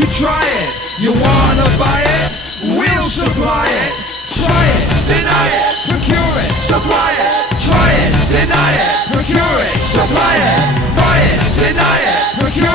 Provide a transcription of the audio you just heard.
could try it. You wanna buy it? We'll supply it. Try it, deny it, procure it, supply it. Try it, deny it, procure it, supply it. Buy it, deny it, procure